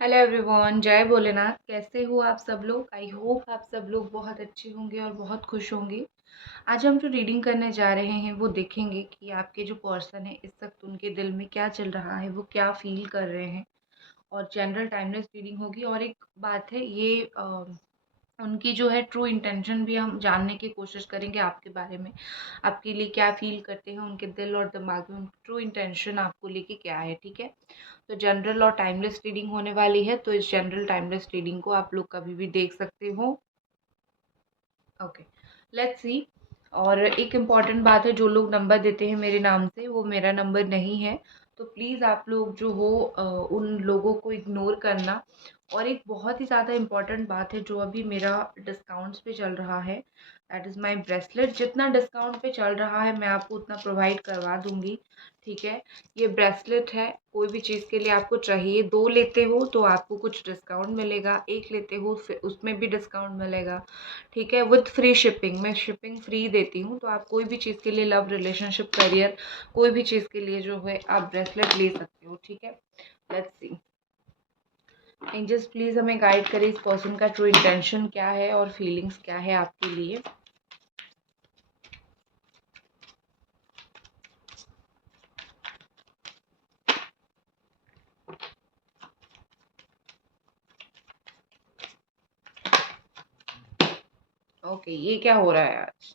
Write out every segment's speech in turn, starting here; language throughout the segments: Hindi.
हेलो एवरीवन, जय भोलेनाथ। कैसे हो आप सब लोग? आई होप आप सब लोग बहुत अच्छे होंगे और बहुत खुश होंगे। आज हम जो रीडिंग करने जा रहे हैं वो देखेंगे कि आपके जो पर्सन है इस वक्त उनके दिल में क्या चल रहा है, वो क्या फील कर रहे हैं। और जनरल टाइमलेस रीडिंग होगी। और एक बात है, ये उनकी जो है ट्रू इंटेंशन भी हम जानने की कोशिश करेंगे आपके बारे में। आपके लिए क्या फील करते हैं उनके दिल और दिमाग में, ट्रू इंटेंशन आपको लेके क्या है। ठीक है, तो जनरल और टाइमलेस रीडिंग होने वाली है, तो इस जनरल टाइमलेस रीडिंग को आप लोग कभी भी देख सकते हो। Okay, let's see. और एक इम्पॉर्टेंट बात है, जो लोग नंबर देते हैं मेरे नाम से वो मेरा नंबर नहीं है, तो प्लीज़ आप लोग जो हो उन लोगों को इग्नोर करना। और एक बहुत ही ज़्यादा इम्पॉर्टेंट बात है, जो अभी मेरा डिस्काउंट्स पे चल रहा है, दैट इज़ माई ब्रेसलेट। जितना डिस्काउंट पे चल रहा है मैं आपको उतना प्रोवाइड करवा दूंगी। ठीक है, ये ब्रेसलेट है, कोई भी चीज़ के लिए आपको चाहिए, 2 लेते हो तो आपको कुछ डिस्काउंट मिलेगा, 1 लेते हो फिर उसमें भी डिस्काउंट मिलेगा। ठीक है, विद फ्री शिपिंग, मैं शिपिंग फ्री देती हूँ। तो आप कोई भी चीज़ के लिए, लव, रिलेशनशिप, करियर, कोई भी चीज़ के लिए जो है आप ब्रेसलेट ले सकते हो। ठीक है, लेट्स सी। एंजल्स प्लीज़ हमें गाइड करें, इस पर्सन का ट्रू इंटेंशन क्या है और फीलिंग्स क्या है आपके लिए। ओके, ये क्या हो रहा है आज?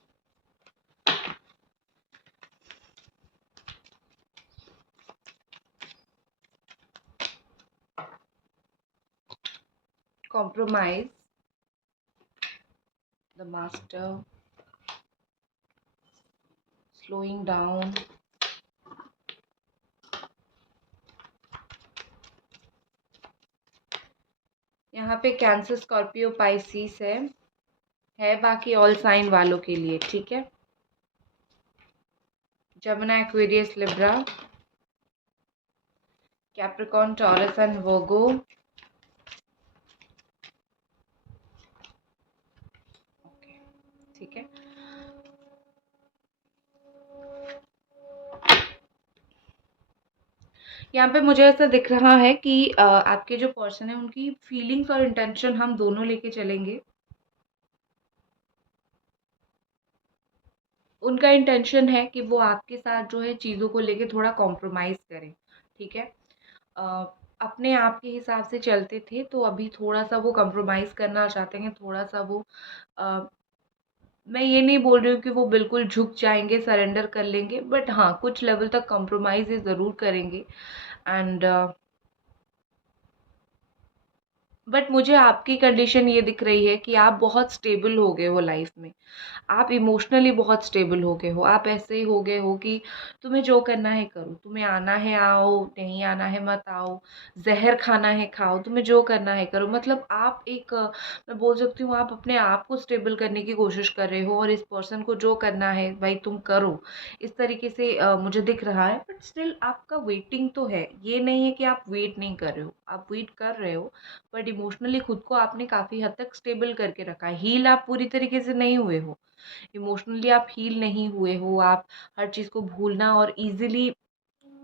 Compromise, the master, slowing down, यहाँ पे कैंसर, स्कॉर्पियो, पाइसिस है बाकी ऑल साइन वालों के लिए। ठीक है, Jamuna, Aquarius, Libra, Capricorn, taurus and Virgo. Okay, ठीक है। यहाँ पे मुझे ऐसा दिख रहा है कि आपके जो पर्सन है उनकी फीलिंग्स और इंटेंशन हम दोनों लेके चलेंगे। उनका इंटेंशन है कि वो आपके साथ जो है चीज़ों को लेके थोड़ा कॉम्प्रोमाइज़ करें। ठीक है, अ, अपने आप के हिसाब से चलते थे, तो अभी थोड़ा सा वो कॉम्प्रोमाइज़ करना चाहते हैं, थोड़ा सा वो अ, मैं ये नहीं बोल रही हूँ कि वो बिल्कुल झुक जाएंगे, सरेंडर कर लेंगे, बट हाँ कुछ लेवल तक कॉम्प्रोमाइज़ ये ज़रूर करेंगे। एंड बट मुझे आपकी कंडीशन ये दिख रही है कि आप बहुत स्टेबल हो गए हो लाइफ में। आप इमोशनली बहुत स्टेबल हो गए हो। आप ऐसे ही हो गए हो कि तुम्हें जो करना है करो, तुम्हें आना है आओ, नहीं आना है मत आओ, जहर खाना है खाओ, तुम्हें जो करना है करो। मतलब आप एक मैं बोल सकती हूँ, आप अपने आप को स्टेबल करने की कोशिश कर रहे हो और इस पर्सन को जो करना है भाई तुम करो, इस तरीके से मुझे दिख रहा है। बट स्टिल आपका वेटिंग तो है, ये नहीं है कि आप वेट नहीं कर रहे हो, आप वेट कर रहे हो। बट इमोशनली खुद को आपने काफ़ी हद तक स्टेबल करके रखा है। हील आप पूरी तरीके से नहीं हुए हो, इमोशनली आप हील नहीं हुए हो। आप हर चीज़ को भूलना और इजीली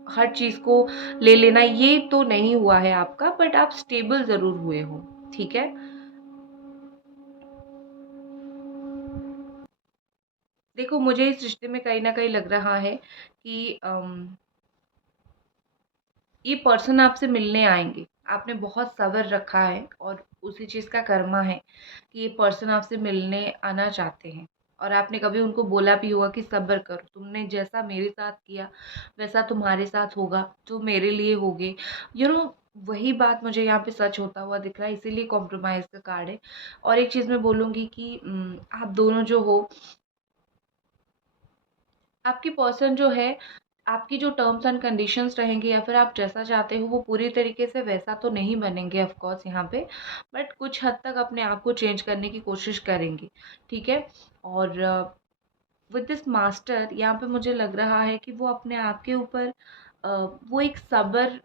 हर चीज़ को ले लेना, ये तो नहीं हुआ है आपका, बट आप स्टेबल ज़रूर हुए हो। ठीक है, देखो मुझे इस रिश्ते में कहीं ना कहीं लग रहा है कि ये पर्सन आपसे मिलने आएंगे। आपने बहुत सब्र रखा है और उसी चीज़ का कर्मा है कि ये पर्सन आपसे मिलने आना चाहते हैं। और आपने कभी उनको बोला भी होगा कि सब्र करो, तुमने जैसा मेरे साथ किया वैसा तुम्हारे साथ होगा, जो मेरे लिए होगे। यू नो, वही बात मुझे यहाँ पे सच होता हुआ दिख रहा है, इसीलिए कॉम्प्रोमाइज़ का कार्ड है। और एक चीज़ मैं बोलूँगी कि आप दोनों जो हो, आपकी पर्सन जो है, आपकी जो टर्म्स एंड कंडीशंस रहेंगे या फिर आप जैसा चाहते हो वो पूरी तरीके से वैसा तो नहीं बनेंगे ऑफ कोर्स यहाँ पे, बट कुछ हद तक अपने आप को चेंज करने की कोशिश करेंगे। ठीक है, और विद दिस मास्टर यहाँ पे मुझे लग रहा है कि वो अपने आप के ऊपर वो एक सब्र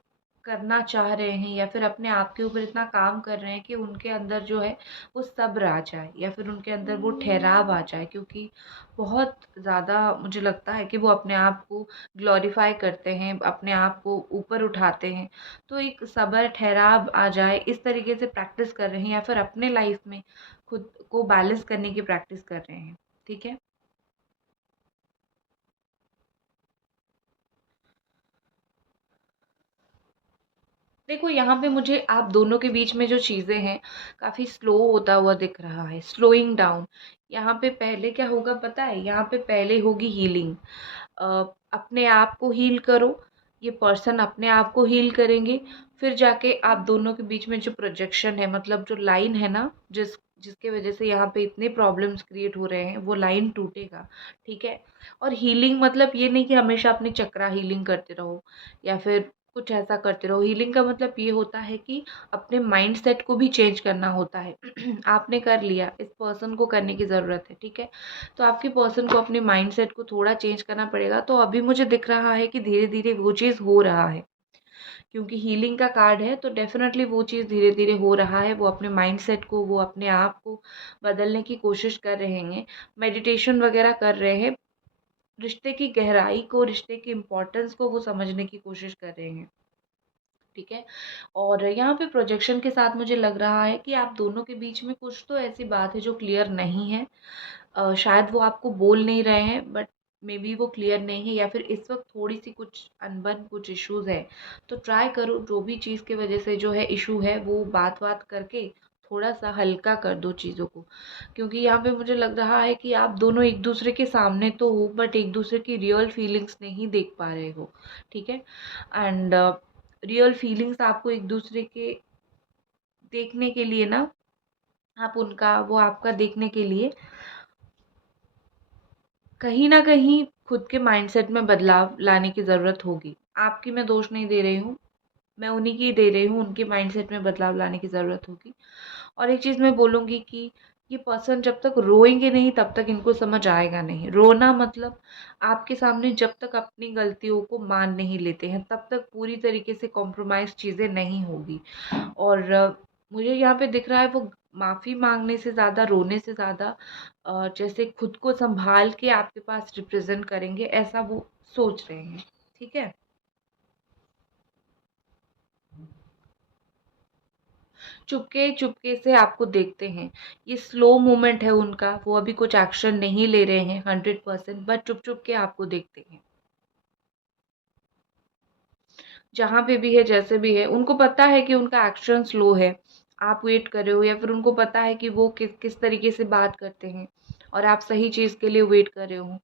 करना चाह रहे हैं या फिर अपने आप के ऊपर इतना काम कर रहे हैं कि उनके अंदर जो है वो सब्र आ जाए या फिर उनके अंदर वो ठहराव आ जाए, क्योंकि बहुत ज़्यादा मुझे लगता है कि वो अपने आप को ग्लोरीफाई करते हैं, अपने आप को ऊपर उठाते हैं। तो एक सब्र ठहराव आ जाए इस तरीके से प्रैक्टिस कर रहे हैं या फिर अपने लाइफ में खुद को बैलेंस करने की प्रैक्टिस कर रहे हैं। ठीक है। देखो, यहाँ पे मुझे आप दोनों के बीच में जो चीज़ें हैं काफ़ी स्लो होता हुआ दिख रहा है, स्लोइंग डाउन। यहाँ पे पहले क्या होगा पता है? यहाँ पे पहले होगी हीलिंग। अपने आप को हील करो, ये पर्सन अपने आप को हील करेंगे, फिर जाके आप दोनों के बीच में जो प्रोजेक्शन है, मतलब जो लाइन है ना, जिसके वजह से यहाँ पे इतने प्रॉब्लम्स क्रिएट हो रहे हैं, वो लाइन टूटेगा। ठीक है। और हीलिंग मतलब ये नहीं कि हमेशा अपनी चक्रा हीलिंग करते रहो या फिर कुछ ऐसा करते रहो। हीलिंग का मतलब ये होता है कि अपने माइंड सेट को भी चेंज करना होता है। आपने कर लिया, इस पर्सन को करने की ज़रूरत है। ठीक है। तो आपके पर्सन को अपने माइंड सेट को थोड़ा चेंज करना पड़ेगा। तो अभी मुझे दिख रहा है कि धीरे धीरे वो चीज़ हो रहा है, क्योंकि हीलिंग का कार्ड है तो डेफिनेटली वो चीज़ धीरे धीरे हो रहा है। वो अपने माइंड सेट को, वो अपने आप को बदलने की कोशिश कर रहे हैं, मेडिटेशन वगैरह कर रहे हैं, रिश्ते की गहराई को, रिश्ते की इम्पोर्टेंस को वो समझने की कोशिश कर रहे हैं। ठीक है। और यहाँ पे प्रोजेक्शन के साथ मुझे लग रहा है कि आप दोनों के बीच में कुछ तो ऐसी बात है जो क्लियर नहीं है। शायद वो आपको बोल नहीं रहे हैं, बट मे बी वो क्लियर नहीं है, या फिर इस वक्त थोड़ी सी कुछ अनबन, कुछ इश्यूज है। तो ट्राई करो, जो भी चीज़ की वजह से जो है इशू है, वो बात बात करके थोड़ा सा हल्का कर दो चीज़ों को। क्योंकि यहाँ पे मुझे लग रहा है कि आप दोनों एक दूसरे के सामने तो हो, बट एक दूसरे की रियल फीलिंग्स नहीं देख पा रहे हो। ठीक है। एंड रियल फीलिंग्स आपको एक दूसरे के देखने के लिए ना, आप उनका, वो आपका देखने के लिए कहीं न कहीं खुद के माइंडसेट में बदलाव लाने की ज़रूरत होगी। आपकी मैं दोष नहीं दे रही हूँ, मैं उन्हीं की दे रही हूँ, उनके माइंडसेट में बदलाव लाने की ज़रूरत होगी। और एक चीज़ मैं बोलूँगी कि ये पर्सन जब तक रोएँगे नहीं तब तक इनको समझ आएगा नहीं। रोना मतलब आपके सामने जब तक अपनी गलतियों को मान नहीं लेते हैं, तब तक पूरी तरीके से कॉम्प्रोमाइज़ चीज़ें नहीं होगी। और मुझे यहाँ पे दिख रहा है वो माफ़ी माँगने से ज़्यादा, रोने से ज़्यादा जैसे खुद को सँभाल के आपके पास रिप्रेज़ेंट करेंगे, ऐसा वो सोच रहे हैं। ठीक है? चुपके-चुपके से आपको देखते हैं। ये स्लो मूवमेंट है उनका, वो अभी कुछ एक्शन नहीं ले रहे हैं 100%, बट चुप-चुप के आपको देखते हैं। जहाँ पे भी है, जैसे भी है, उनको पता है कि उनका एक्शन स्लो है। आप वेट कर रहे हो, या फिर उनको पता है कि वो किस किस तरीके से बात करते हैं और आप सही चीज़ के लिए वेट कर रहे हो।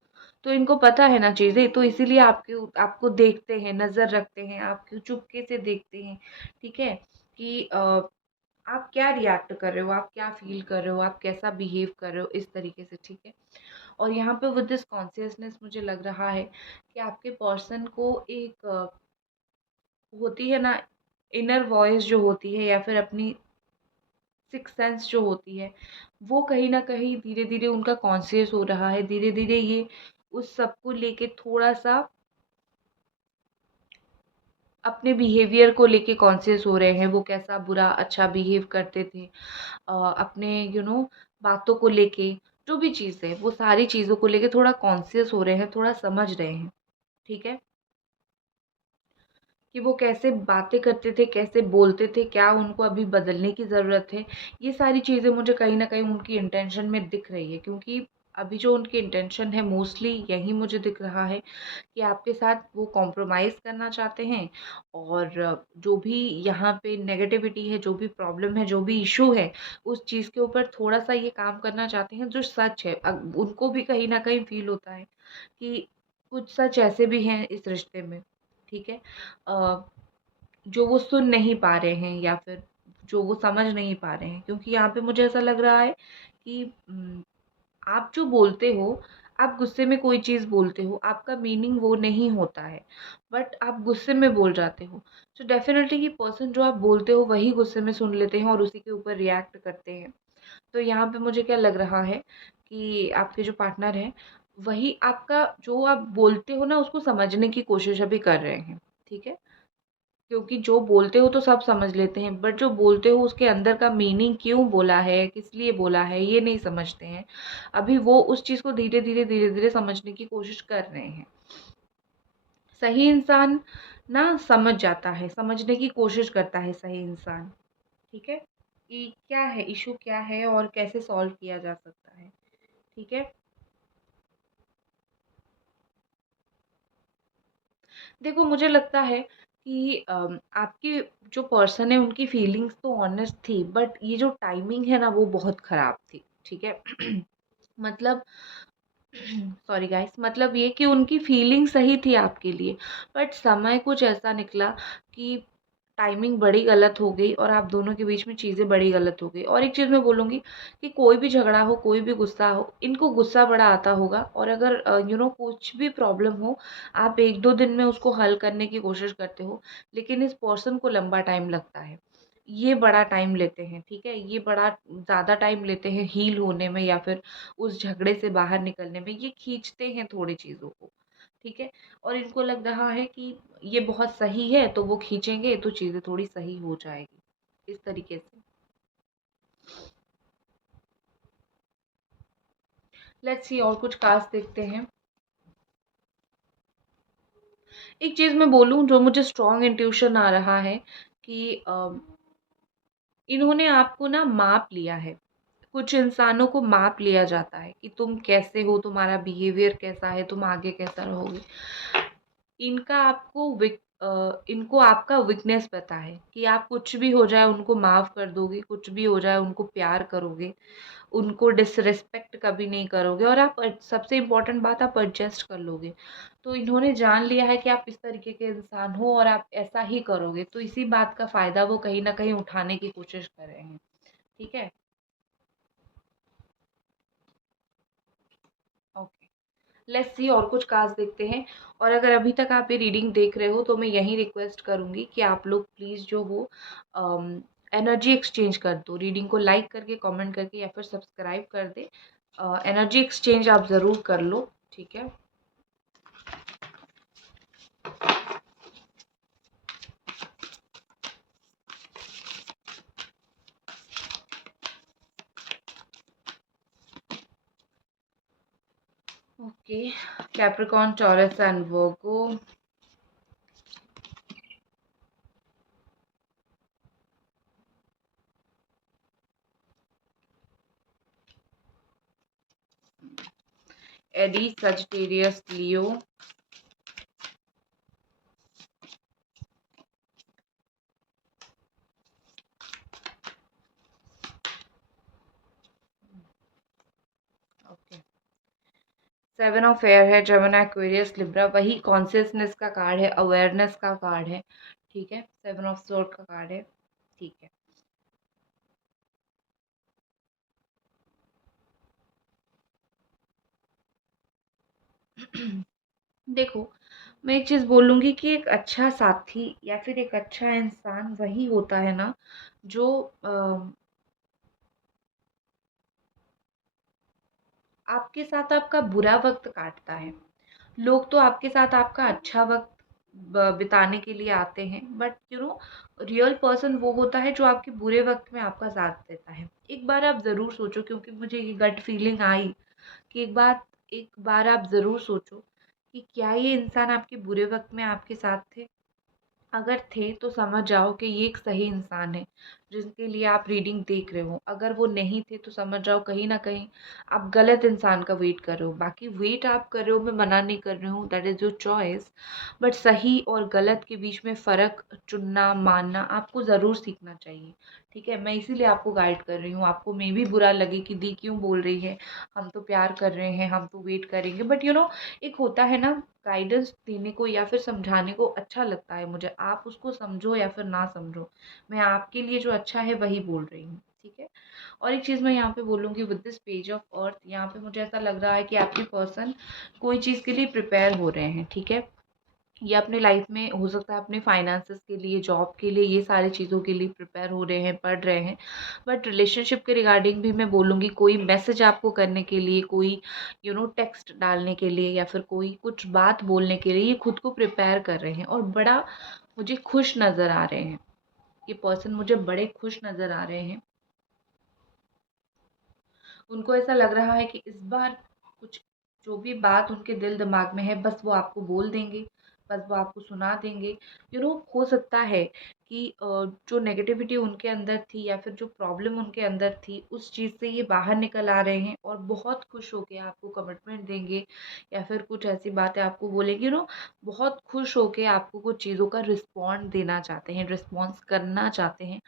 तो इनको पता है ना चीज़ें, तो इसीलिए आपके आपको देखते हैं, नज़र रखते हैं, आपको चुपके से देखते हैं। ठीक है? कि आप क्या रिएक्ट कर रहे हो, आप क्या फ़ील कर रहे हो, आप कैसा बिहेव कर रहे हो, इस तरीके से। ठीक है? और यहाँ पे विद दिस कॉन्शियसनेस मुझे लग रहा है कि आपके पर्सन को एक होती है ना, इनर वॉइस जो होती है, या फिर अपनी सिक्स सेंस जो होती है, वो कहीं न कहीं धीरे-धीरे उनका कॉन्शियस हो रहा है। धीरे-धीरे ये उस सब को लेके थोड़ा-सा अपने बिहेवियर को लेके कॉन्शियस हो रहे हैं। वो कैसा बुरा अच्छा बिहेव करते थे, अपने बातों को लेके, जो भी चीज़ है, वो सारी चीज़ों को लेके थोड़ा कॉन्शियस हो रहे हैं, थोड़ा समझ रहे हैं। ठीक है? कि वो कैसे बातें करते थे, कैसे बोलते थे, क्या उनको अभी बदलने की ज़रूरत है। ये सारी चीज़ें मुझे कहीं न कहीं उनकी इंटेंशन में दिख रही है, क्योंकि अभी जो उनकी इंटेंशन है मोस्टली यही मुझे दिख रहा है कि आपके साथ वो कॉम्प्रोमाइज़ करना चाहते हैं। और जो भी यहाँ पे नेगेटिविटी है, जो भी प्रॉब्लम है, जो भी इश्यू है, उस चीज़ के ऊपर थोड़ा-सा ये काम करना चाहते हैं जो सच है। उनको भी कहीं न कहीं फ़ील होता है कि कुछ सच ऐसे भी हैं इस रिश्ते में। ठीक है? अ, जो वो सुन नहीं पा रहे हैं, या फिर जो वो समझ नहीं पा रहे हैं, क्योंकि यहाँ पे मुझे ऐसा लग रहा है कि आप जो बोलते हो, आप गुस्से में कोई चीज़ बोलते हो, आपका मीनिंग वो नहीं होता है, बट आप गुस्से में बोल जाते हो। तो डेफ़िनेटली ये पर्सन जो आप बोलते हो वही गुस्से में सुन लेते हैं और उसी के ऊपर रिएक्ट करते हैं। तो यहाँ पे मुझे क्या लग रहा है कि आपके जो पार्टनर हैं, वही आपका जो आप बोलते हो ना उसको समझने की कोशिश अभी कर रहे हैं। ठीक है? क्योंकि जो बोलते हो तो सब समझ लेते हैं, बट जो बोलते हो उसके अंदर का मीनिंग क्यों बोला है, किस लिए बोला है, ये नहीं समझते हैं। अभी वो उस चीज़ को धीरे धीरे समझने की कोशिश कर रहे हैं। सही इंसान ना समझ जाता है, समझने की कोशिश करता है सही इंसान। ठीक है, कि क्या है इशू, क्या है और कैसे सॉल्व किया जा सकता है। ठीक है, देखो मुझे लगता है कि आपकी जो पर्सन है उनकी फीलिंग्स तो ऑनेस्ट थी, बट ये जो टाइमिंग है ना वो बहुत ख़राब थी। ठीक है मतलब सॉरी गाइस, मतलब ये कि उनकी फीलिंग सही थी आपके लिए, बट समय कुछ ऐसा निकला कि टाइमिंग बड़ी गलत हो गई और आप दोनों के बीच में चीज़ें बड़ी गलत हो गई। और एक चीज़ मैं बोलूँगी कि कोई भी झगड़ा हो, कोई भी गुस्सा हो, इनको गुस्सा बड़ा आता होगा, और अगर कुछ भी प्रॉब्लम हो, आप 1-2 दिन में उसको हल करने की कोशिश करते हो, लेकिन इस पर्सन को लंबा टाइम लगता है। ये बड़ा टाइम लेते हैं, ठीक है? ये बड़ा ज़्यादा टाइम लेते हैं हील होने में या फिर उस झगड़े से बाहर निकलने में। ये खींचते हैं थोड़ी चीज़ों को, ठीक है? और इनको लग रहा है कि ये बहुत सही है तो वो खींचेंगे तो चीज़ें थोड़ी सही हो जाएगी, इस तरीके से। लेट्स सी, और कुछ कार्ड्स देखते हैं। एक चीज़ मैं बोलूँ जो मुझे स्ट्रॉन्ग इंट्यूशन आ रहा है कि इन्होंने आपको ना माप लिया है। कुछ इंसानों को माप लिया जाता है कि तुम कैसे हो, तुम्हारा बिहेवियर कैसा है, तुम आगे कैसा रहोगे। इनका इनको आपका वीकनेस पता है कि आप कुछ भी हो जाए उनको माफ़ कर दोगे, कुछ भी हो जाए उनको प्यार करोगे, उनको डिसरिस्पेक्ट कभी नहीं करोगे, और आप सबसे इम्पोर्टेंट बात, आप एडजस्ट कर लोगे। तो इन्होंने जान लिया है कि आप इस तरीके के इंसान हो और आप ऐसा ही करोगे, तो इसी बात का फ़ायदा वो कहीं न कहीं उठाने की कोशिश कर रहे हैं। ठीक है? ओके। लेट्स सी, और कुछ कार्ड्स देखते हैं। और अगर अभी तक आप ये रीडिंग देख रहे हो तो मैं यही रिक्वेस्ट करूँगी कि आप लोग प्लीज़ जो हो एनर्जी एक्सचेंज कर दो। रीडिंग को लाइक करके, कमेंट करके या फिर सब्सक्राइब कर दे। एनर्जी एक्सचेंज आप ज़रूर कर लो, ठीक है? Okay, Capricorn, taurus and Virgo. Aries, Sagittarius, Leo. Okay, seven of air है, जेमिनी, एक्वेरियस, लिब्रा। वही कॉन्शियसनेस का कार्ड है, अवेयरनेस का कार्ड है, ठीक है? सेवन ऑफ सोर्ड का कार्ड है, ठीक है? देखो, मैं एक चीज़ बोलूँगी कि एक अच्छा साथी या फिर एक अच्छा इंसान वही होता है ना जो आपके साथ आपका बुरा वक्त काटता है। लोग तो आपके साथ आपका अच्छा वक्त बिताने के लिए आते हैं, बट रियल पर्सन वो होता है जो आपके बुरे वक्त में आपका साथ देता है। एक बार आप ज़रूर सोचो, क्योंकि मुझे ये गट फीलिंग आई कि एक बार आप ज़रूर सोचो कि क्या ये इंसान आपके बुरे वक्त में आपके साथ थे? अगर थे तो समझ जाओ कि ये एक सही इंसान है जिनके लिए आप रीडिंग देख रहे हो। अगर वो नहीं थे तो समझ जाओ कहीं न कहीं आप गलत इंसान का वेट कर रहे हो। बाकी वेट आप कर रहे हो, मैं मना नहीं कर रही हूँ, that is your choice, but सही और गलत के बीच में फ़र्क चुनना, मानना आपको ज़रूर सीखना चाहिए। ठीक है? मैं इसीलिए आपको गाइड कर रही हूँ। आपको मेबी बुरा लगे कि दी क्यों बोल रही है, हम तो प्यार कर रहे हैं, हम तो वेट करेंगे, बट एक होता है ना, गाइडेंस देने को या फिर समझाने को अच्छा लगता है मुझे। आप उसको समझो या फिर ना समझो, मैं आपके लिए जो अच्छा है वही बोल रही हूँ, ठीक है? और एक चीज़ मैं यहाँ पे बोलूँगी, with this page of earth, यहाँ पे मुझे ऐसा लग रहा है कि आपके पर्सन कोई चीज़ के लिए प्रिपेयर हो रहे हैं, ठीक है? ये अपने लाइफ में हो सकता है अपने फाइनेंसेस के लिए, जॉब के लिए, ये सारी चीज़ों के लिए प्रिपेयर हो रहे हैं, पढ़ रहे हैं। बट रिलेशनशिप के रिगार्डिंग भी मैं बोलूँगी, कोई मैसेज आपको करने के लिए, कोई टेक्स्ट डालने के लिए या फिर कोई कुछ बात बोलने के लिए ये खुद को प्रिपेयर कर रहे हैं, और बड़ा मुझे खुश नज़र आ रहे हैं, ये पर्सन मुझे बड़े खुश नज़र आ रहे हैं। उनको ऐसा लग रहा है कि इस बार कुछ जो भी बात उनके दिल दिमाग में है बस वो आपको बोल देंगे, बस वो आपको सुना देंगे। हो सकता है कि जो नेगेटिविटी उनके अंदर थी या फिर जो प्रॉब्लम उनके अंदर थी उस चीज़ से ये बाहर निकल आ रहे हैं और बहुत खुश होके आपको कमिटमेंट देंगे या फिर कुछ ऐसी बातें आपको बोलेंगे। बहुत खुश होके आपको कुछ चीज़ों का रिस्पॉन्ड देना चाहते हैं, रिस्पॉन्स करना चाहते हैं।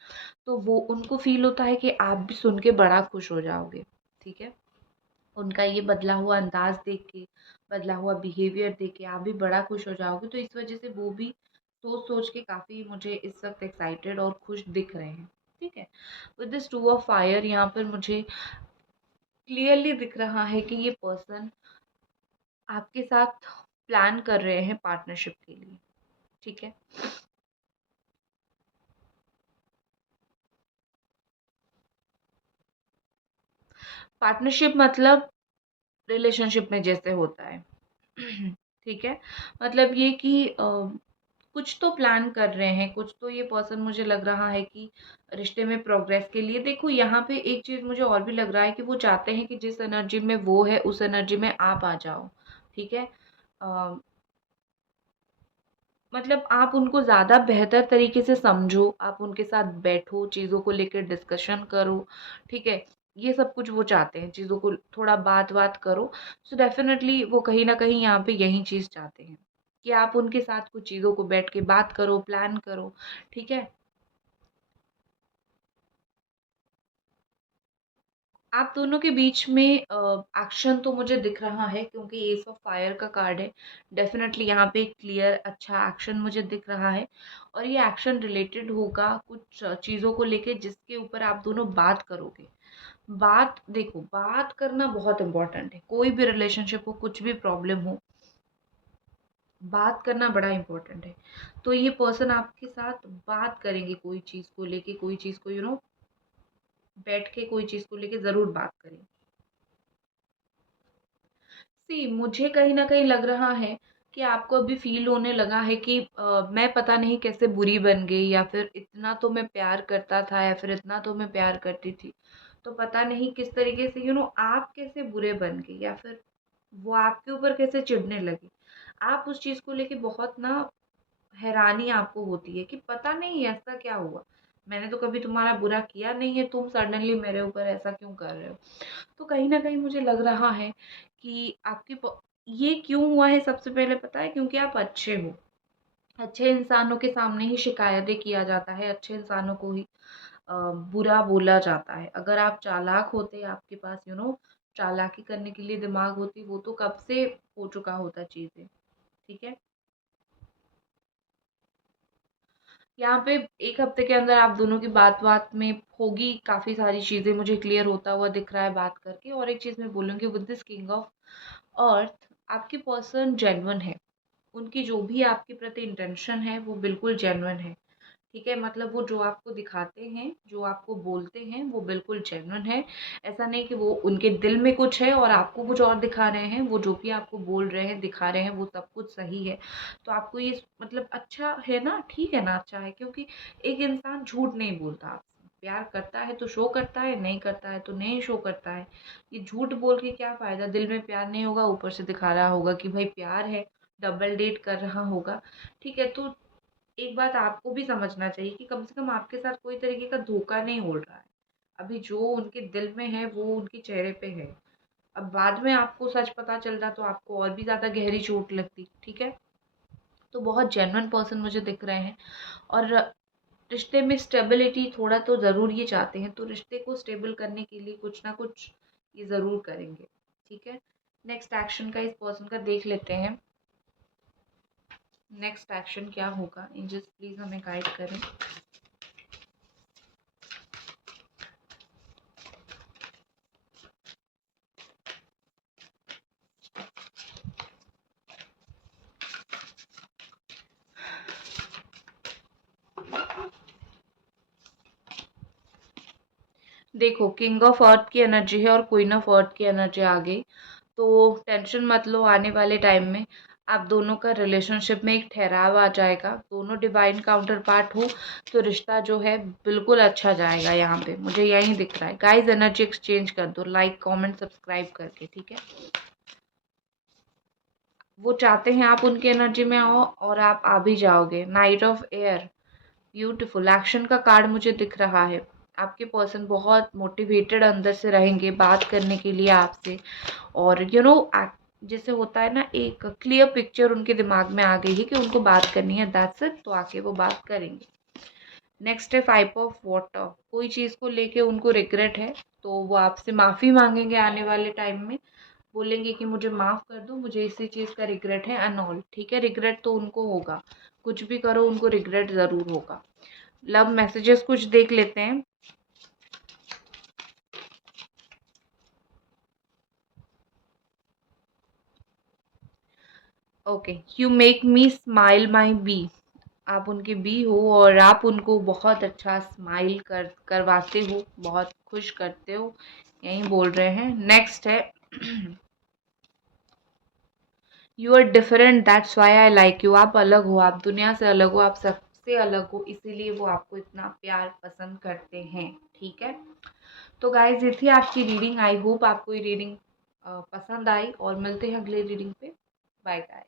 तो वो उनको फ़ील होता है कि आप भी सुन के बड़ा खुश हो जाओगे, ठीक है? उनका ये बदला हुआ अंदाज़ देख के, बदला हुआ बिहेवियर देख के आप भी बड़ा खुश हो जाओगे। तो इस वज़ह से वो भी सोच-सोच के काफ़ी मुझे इस वक़्त एक्साइटेड और खुश दिख रहे हैं, ठीक है? विद दिस 2 ऑफ फायर यहाँ पर मुझे क्लियरली दिख रहा है कि ये पर्सन आपके साथ प्लान कर रहे हैं पार्टनरशिप के लिए, ठीक है? पार्टनरशिप मतलब रिलेशनशिप में जैसे होता है, ठीक है? मतलब ये कि कुछ तो प्लान कर रहे हैं, कुछ तो ये पर्सन मुझे लग रहा है कि रिश्ते में प्रोग्रेस के लिए देखो यहाँ पे एक चीज़ मुझे और भी लग रहा है कि वो चाहते हैं कि जिस एनर्जी में वो है उस एनर्जी में आप आ जाओ, ठीक है? अ, मतलब आप उनको ज़्यादा बेहतर तरीके से समझो, आप उनके साथ बैठो, चीज़ों को लेकर डिस्कशन करो, ठीक है? ये सब कुछ वो चाहते हैं, चीज़ों को थोड़ा बात-वात करो। सो डेफ़िनेटली वो कहीं न कहीं यहाँ पे यही चीज़ चाहते हैं, कि आप उनके साथ कुछ चीज़ों को बैठ के बात करो, प्लान करो, ठीक है? आप दोनों के बीच में एक्शन तो मुझे दिख रहा है क्योंकि एस ऑफ फायर का कार्ड है। डेफिनेटली यहाँ पे क्लियर अच्छा एक्शन मुझे दिख रहा है और ये एक्शन रिलेटेड होगा कुछ चीज़ों को लेके जिसके ऊपर आप दोनों बात करोगे। बात देखो, बात करना बहुत इम्पोर्टेंट है। कोई भी रिलेशनशिप हो, कुछ भी प्रॉब्लम हो, बात करना बड़ा इम्पोर्टेंट है। तो ये पर्सन आपके साथ बात करेंगे कोई चीज़ को लेके, कोई चीज़ को बैठ के कोई चीज़ को लेके ज़रूर बात करें। सी मुझे कहीं न कहीं लग रहा है कि आपको अभी फ़ील होने लगा है कि मैं पता नहीं कैसे बुरी बन गई या फिर इतना तो मैं प्यार करता था या फिर इतना तो मैं प्यार करती थी। तो पता नहीं किस तरीके से आप कैसे बुरे बन गए या फिर वो आपके ऊपर कैसे चिढ़ने लगे। आप उस चीज़ को लेके बहुत ना हैरानी आपको होती है कि पता नहीं ऐसा क्या हुआ? मैंने तो कभी तुम्हारा बुरा किया नहीं है, तुम सडनली मेरे ऊपर ऐसा क्यों कर रहे हो? तो कहीं न कहीं मुझे लग रहा है कि ये क्यों हुआ है सबसे पहले पता है क्योंकि आप अच्छे हो। अच्छे इंसानों के सामने ही शिकायतें किया जाता है, अच्छे इंसानों को ही बुरा बोला जाता है। अगर आप चालाक होते, आपके पास चालाकी करने के लिए दिमाग होती, वो तो कब से हो चुका होता चीज़ें, ठीक है? यहाँ पे 1 हफ्ते के अंदर आप दोनों की बात-वात में होगी काफ़ी सारी चीज़ें मुझे क्लियर होता हुआ दिख रहा है बात करके और एक चीज़ मैं बोलूँगी with this king of earth आपके पर्सन जेन्युइन है। उनकी जो भी आपके प्रति इंटेंशन है वो बिल्कुल जेन्युइन है। ठीक है? मतलब वो जो आपको दिखाते हैं, जो आपको बोलते हैं वो बिल्कुल जेन्युइन है। ऐसा नहीं कि वो उनके दिल में कुछ है और आपको कुछ और दिखा रहे हैं। वो जो भी आपको बोल रहे हैं, दिखा रहे हैं वो सब कुछ सही है। तो आपको ये मतलब अच्छा है ना, ठीक है ना, अच्छा है क्योंकि एक इंसान झूठ नहीं बोलता आपसे। प्यार करता है तो शो करता है, नहीं करता है तो नहीं शो करता है। ये झूठ बोल के क्या फ़ायदा? दिल में प्यार नहीं होगा, ऊपर से दिखा रहा होगा कि भाई प्यार है, डबल डेट कर रहा होगा। ठीक है? तो एक बात आपको भी समझना चाहिए कि कम से कम आपके साथ कोई तरीके का धोखा नहीं हो रहा है। अभी जो उनके दिल में है वो उनके चेहरे पे है। अब बाद में आपको सच पता चल रहा तो आपको और भी ज़्यादा गहरी चोट लगती, ठीक है? तो बहुत जेन्युइन पर्सन मुझे दिख रहे हैं और रिश्ते में स्टेबिलिटी थोड़ा तो ज़रूर ये चाहते हैं, तो रिश्ते को स्टेबल करने के लिए कुछ ना कुछ ये ज़रूर करेंगे, ठीक है? नेक्स्ट एक्शन का इस पर्सन का देख लेते हैं। नेक्स्ट एक्शन क्या होगा? एंजल्स प्लीज़ हमें गाइड करें। देखो किंग ऑफ अर्थ की एनर्जी है और क्वीन ऑफ अर्थ की एनर्जी आ गई तो टेंशन मत लो आने वाले टाइम में आप दोनों का रिलेशनशिप में एक ठहराव आ जाएगा, दोनों डिवाइन काउंटर पार्ट हो तो रिश्ता जो है बिल्कुल अच्छा जाएगा। यहाँ पे मुझे यही दिख रहा है। गाइस एनर्जी एक्सचेंज कर दो, लाइक कमेंट सब्सक्राइब करके, ठीक है। वो चाहते हैं आप उनकी एनर्जी में आओ और आप आ भी जाओगे। Night of air, beautiful. Action का कार्ड मुझे दिख रहा है। आपके पर्सन बहुत मोटिवेटेड अंदर से रहेंगे बात करने के लिए आपसे, और जैसे होता है ना, एक क्लियर पिक्चर उनके दिमाग में आ गई है कि उनको बात करनी है, दैट्स इट, तो आके वो बात करेंगे। नेक्स्ट है 5 ऑफ वाटर। कोई चीज़ को लेके उनको रिग्रेट है, तो वो आपसे माफ़ी मांगेंगे आने वाले टाइम में। बोलेंगे कि मुझे माफ़ कर दो, मुझे इसी चीज़ का रिग्रेट है एंड ऑल, ठीक है। रिग्रेट तो उनको होगा, कुछ भी करो उनको रिग्रेट ज़रूर होगा। लव मैसेजेस कुछ देख लेते हैं। Okay, you make me smile maybe. आप उनके बी हो और आप उनको बहुत अच्छा स्माइल करवाते हो, बहुत खुश करते हो, यही बोल रहे हैं। नेक्स्ट है you are different that's why I like you. आप अलग हो, आप दुनिया से अलग हो, आप सबसे अलग हो, इसीलिए वो आपको इतना प्यार पसंद करते हैं, ठीक है। तो गाइज ये थी आपकी रीडिंग। आई होप आपको ये रीडिंग पसंद आई, और मिलते हैं अगले रीडिंग पे। Bye guys.